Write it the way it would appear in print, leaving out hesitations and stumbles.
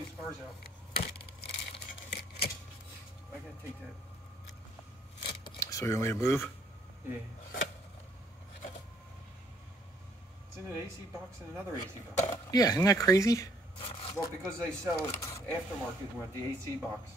these cars out. I gotta take that. So you want me to move? Yeah. It's in an AC box and another AC box. Yeah, isn't that crazy? Well, because they sell it aftermarket with the AC box.